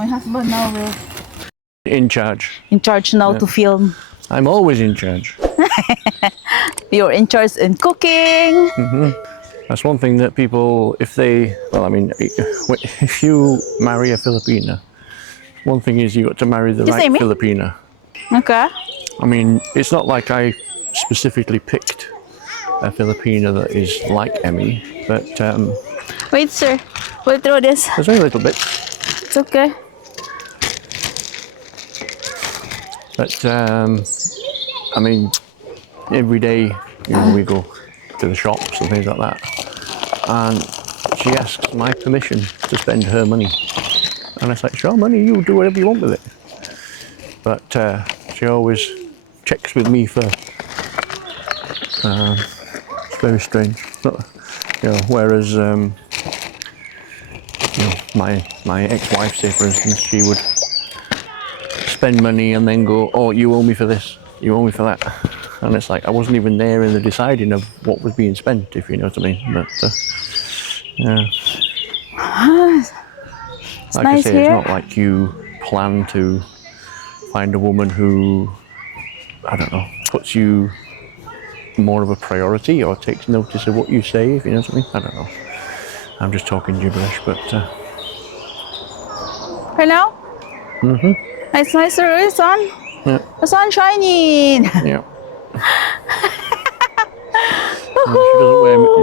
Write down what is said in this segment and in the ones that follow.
My husband now will In charge. in charge now to film. I'm always in charge. You're in charge in cooking. That's one thing that people, if they, well, I mean, if you marry a Filipina, one thing is you got to marry the right Amy? Filipina. Okay. I mean, it's not like I specifically picked a Filipina that is like Emmy, but Wait, sir. We'll throw this. there's only a little bit. It's okay. But I mean, every day, you know, we go to the shops and things like that, and she asks my permission to spend her money, and it's like, sure, money, you do whatever you want with it. But she always checks with me first. It's very strange. You know, whereas you know, my ex-wife, say for instance, she would spend money and then go, oh, you owe me for this, you owe me for that, and it's like I wasn't even there in the deciding of what was being spent, if you know what I mean. But yeah, like nice I say, here. it's not like you plan to find a woman who, I don't know, puts you more of a priority or takes notice of what you say, if you know what I mean. I don't know. I'm just talking gibberish, but Right now? It's nicer, sun. yeah, The sun shining. yeah.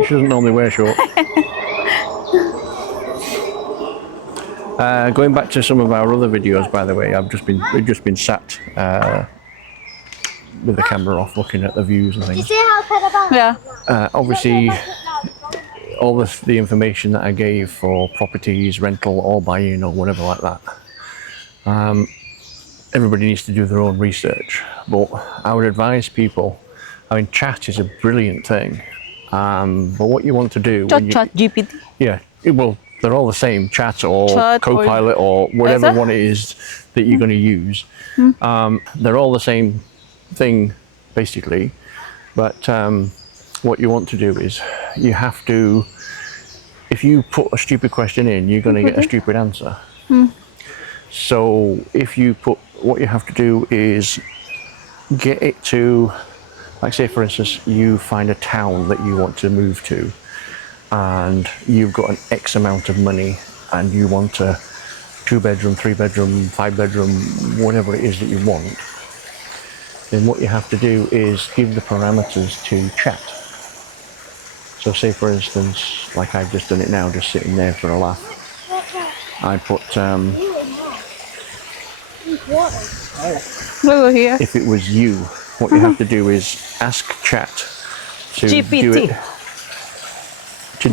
She doesn't normally wear shorts. Going back to some of our other videos, by the way, we've just been sat with the camera off, looking at the views and things. Yeah. Obviously, all the information that I gave for properties, rental, or buying, or whatever like that. Everybody needs to do their own research, but I would advise people. I mean, chat is a brilliant thing, but what you want to do when Chat GPT. yeah, well, they're all the same, chat or Chat Copilot or whatever one it is that you're going to use. They're all the same thing, basically, but what you want to do is you have to, if you put a stupid question in, you're going to get a stupid answer. So if you put, what you have to do is get it to, like say for instance, you find a town that you want to move to, and you've got an X amount of money, and you want a 2-bedroom, 3-bedroom, 5-bedroom, whatever it is that you want, then what you have to do is give the parameters to chat. So say for instance, like I've just done it now, just sitting there for a laugh, I put Over here. if it was you, what you have to do is ask chat to GPT. do it,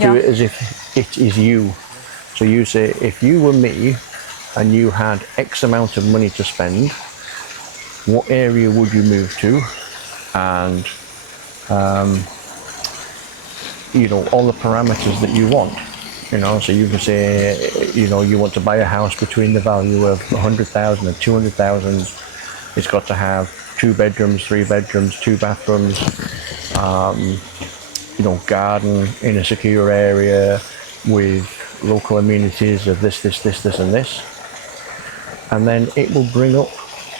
do it as if it is you. So you say, if you were me and you had X amount of money to spend, what area would you move to? And you know, all the parameters that you want. You know, so you can say, you know, you want to buy a house between the value of 100,000 and 200,000. It's got to have 2 bedrooms, 3 bedrooms, 2 bathrooms, you know, garden in a secure area with local amenities of this, and this. And then it will bring up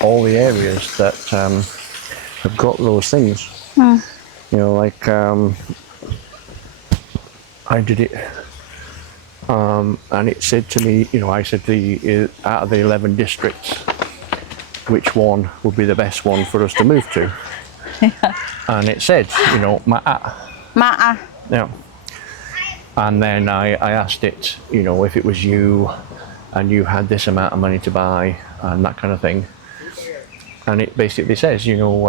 all the areas that have got those things. You know, like I did it. And it said to me, you know, I said out of the 11 districts, which one would be the best one for us to move to? And it said, you know, Ma'a. Yeah. And then I asked it, you know, if it was you and you had this amount of money to buy and that kind of thing. And it basically says, you know,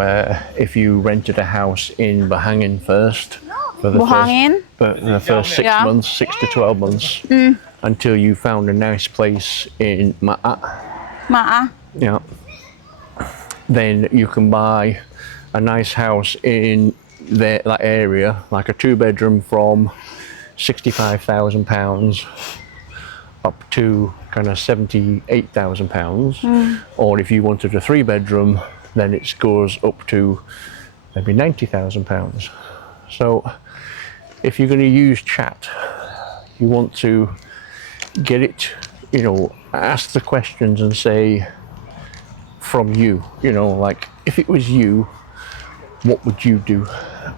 if you rented a house in Bahangin first, for the first 6 months, 6 to 12 months, until you found a nice place in Ma'a. Yeah. Then you can buy a nice house in that area, like a 2-bedroom from £65,000 up to kind of £78,000. Or if you wanted a 3-bedroom, then it goes up to maybe £90,000. So if you're going to use chat, you want to get it you know, ask the questions and say, from you, you know, like if it was you, what would you do?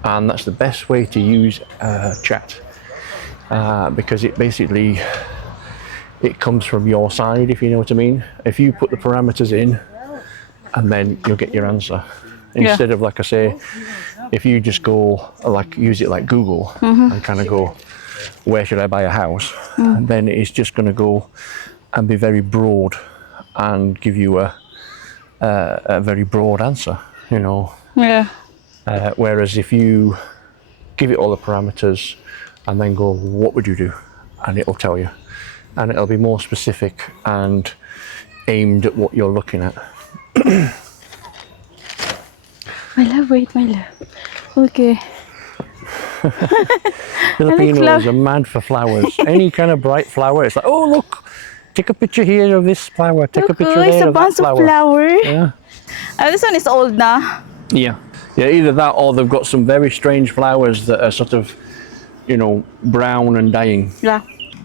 And that's the best way to use chat, because it basically, it comes from your side, if you know what I mean. If you put the parameters in, and then you'll get your answer. Instead of, like I say, if you just go, like, use it like Google and kind of go, where should I buy a house? And then it's just going to go and be very broad and give you a very broad answer, you know. Yeah. Whereas if you give it all the parameters and then go, what would you do? And it'll tell you. And it'll be more specific and aimed at what you're looking at. My love, wait, my love. Okay. Filipinos are mad for flowers. Any kind of bright flower, it's like, oh look, take a picture here of this flower, take a picture there of that flower. Yeah. This one is old now. Yeah. Yeah, either that or they've got some very strange flowers that are sort of, you know, brown and dying. Yeah.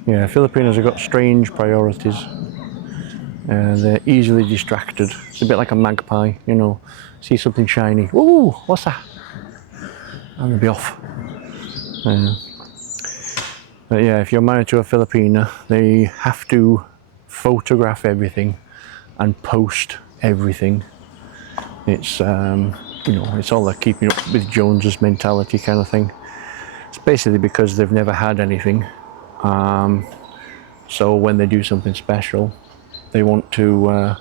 Yeah, Filipinos have got strange priorities. They're easily distracted. It's a bit like a magpie, you know. See something shiny. Ooh, what's that? And they'll be off. But yeah, if you're married to a Filipina, they have to photograph everything and post everything. It's you know, it's all that keeping up with Jones's mentality kind of thing. It's basically because they've never had anything. So when they do something special, they want to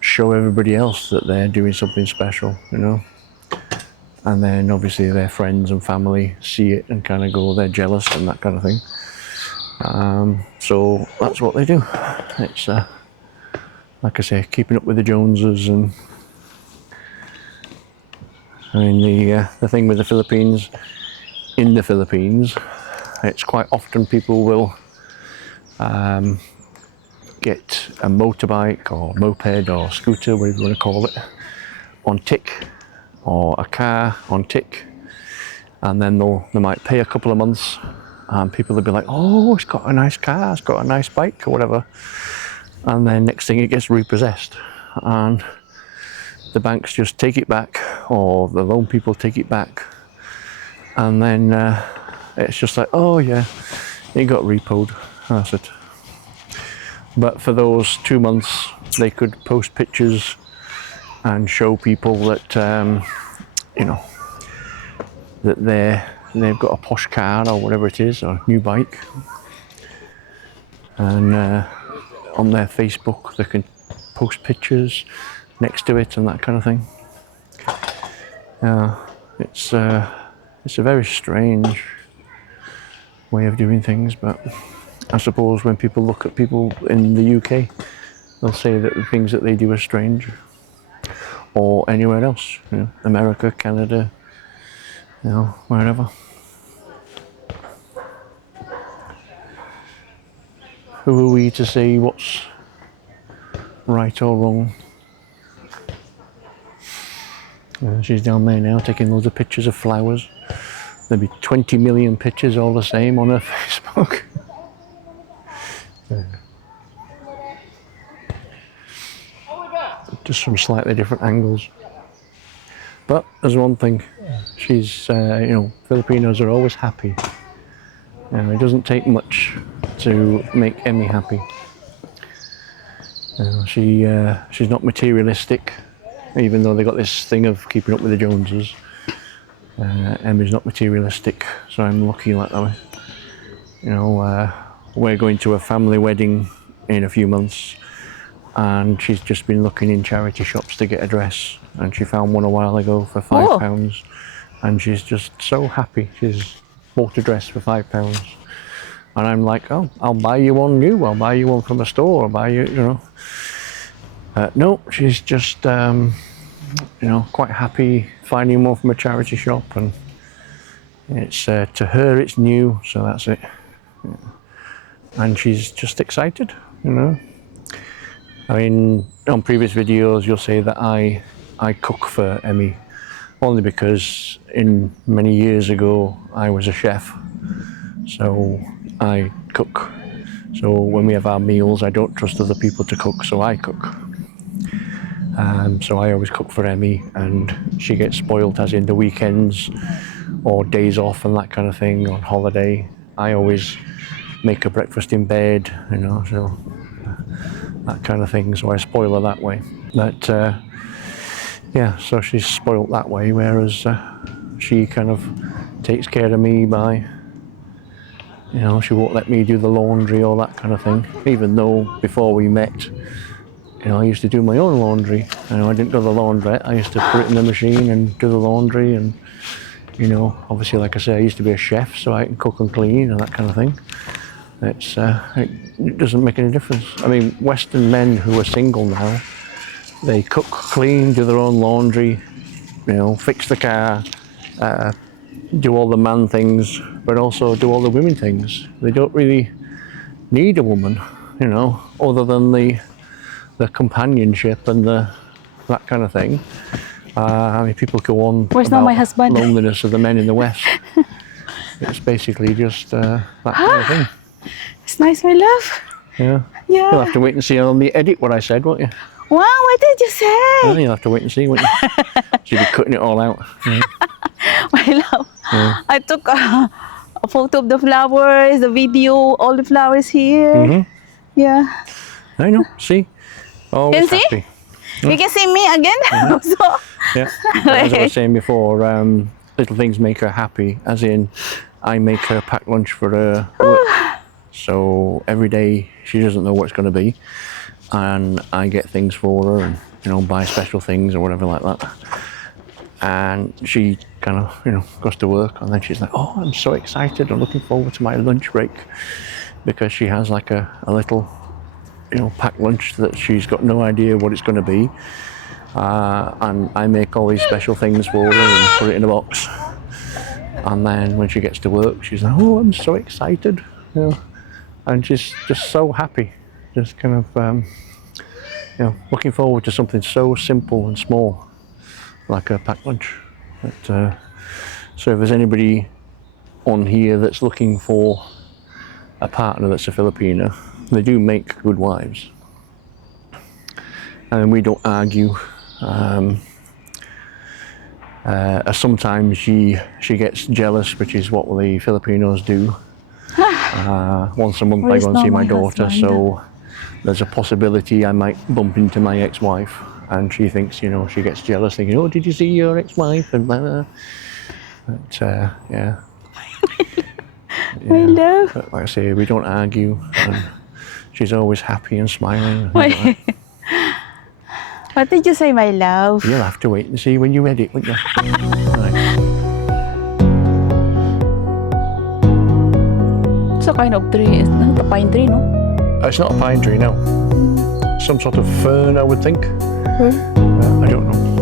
show everybody else that they're doing something special, you know. And then obviously their friends and family see it and kind of go, they're jealous and that kind of thing. So that's what they do. It's like I say, keeping up with the Joneses. And I mean, the thing with the Philippines, in the Philippines, it's quite often people will get a motorbike or moped or scooter, whatever you want to call it, on tick, or a car on tick, and then they might pay a couple of months, and people will be like, oh, it's got a nice car, it's got a nice bike or whatever, and then next thing it gets repossessed, and the banks just take it back, or the loan people take it back, and then it's just like, oh yeah, it got repoed, that's it. But for those 2 months, they could post pictures and show people that, you know, that they've got a posh car or whatever it is, or a new bike. And on their Facebook, they can post pictures next to it and that kind of thing. It's a very strange way of doing things, but I suppose when people look at people in the UK, they'll say that the things that they do are strange. Or anywhere else, you know, America, Canada, you know, wherever. Who are we to say what's right or wrong? She's down there now taking loads of pictures of flowers. There'll be 20 million pictures all the same on her Facebook. Just from slightly different angles. But there's one thing, she's, you know, Filipinos are always happy. It doesn't take much to make Emmy happy. She's not materialistic, even though they got this thing of keeping up with the Joneses. Emmy's not materialistic, so I'm lucky like that way. You know, we're going to a family wedding in a few months, and she's just been looking in charity shops to get a dress, and she found one a while ago for £5, and she's just so happy. She's bought a dress for £5, and I'm like, oh, I'll buy you one new, I'll buy you one from a store, I'll buy you, you know. No, she's just, you know, quite happy finding one from a charity shop, and it's to her it's new, so that's it. And she's just excited, you know. I mean, on previous videos you'll say that I cook for Emmy, only because many years ago I was a chef, so I cook So when we have our meals, I don't trust other people to cook, so I cook. So I always cook for Emmy, and she gets spoiled, as in the weekends or days off and that kind of thing, on holiday. I always make her breakfast in bed, you know, so that kind of thing, so I spoil her that way. But yeah, so she's spoilt that way, whereas she kind of takes care of me by, you know, she won't let me do the laundry or that kind of thing, even though before we met, you know, I used to do my own laundry. You know, I didn't do the laundrette, I used to put it in the machine and do the laundry, and, you know, obviously, like I say, I used to be a chef, so I can cook and clean and that kind of thing. It doesn't make any difference. I mean, Western men who are single now, they cook, clean, do their own laundry, you know, fix the car, do all the man things, but also do all the women things. They don't really need a woman, you know, other than the companionship and that kind of thing. I mean, people go on Where's now about my husband? loneliness of the men in the West. It's basically just that kind of thing. It's nice, my love. Yeah. Yeah. You'll have to wait and see on the edit what I said, won't you? Wow, what did you say? Yeah, you'll have to wait and see, won't you? She'll be cutting it all out. Yeah. My love, Yeah. I took a photo of the flowers, the video, all the flowers here. Mhm. Yeah. I know. See? Always Can see? happy. You can see me again. So, Yeah. As I was saying before, little things make her happy, as in I make her pack lunch for her work. So every day she doesn't know what it's going to be, and I get things for her and, you know, buy special things or whatever like that. And she kind of, you know, goes to work, and then she's like, oh, I'm so excited, I'm looking forward to my lunch break, because she has like a little, you know, packed lunch that she's got no idea what it's going to be. And I make all these special things for her and put it in a box. And then when she gets to work, she's like, oh, I'm so excited, you know, and she's just so happy, just kind of, you know, looking forward to something so simple and small, like a packed lunch. But, so if there's anybody on here that's looking for a partner that's a Filipina, they do make good wives. And we don't argue. Sometimes she gets jealous, which is what the Filipinos do. Once a month I go and see my daughter, so there's a possibility I might bump into my ex-wife, and she thinks, you know, she gets jealous, thinking, oh, did you see your ex-wife? And blah, blah. But yeah. my love. But like I say, we don't argue, and she's always happy and smiling. Wait. What did you say, my love? You'll have to wait and see when you edit, won't you? Right. It's a kind of tree. It's not a pine tree, no? It's not a pine tree, no. Some sort of fern, I would think. I don't know.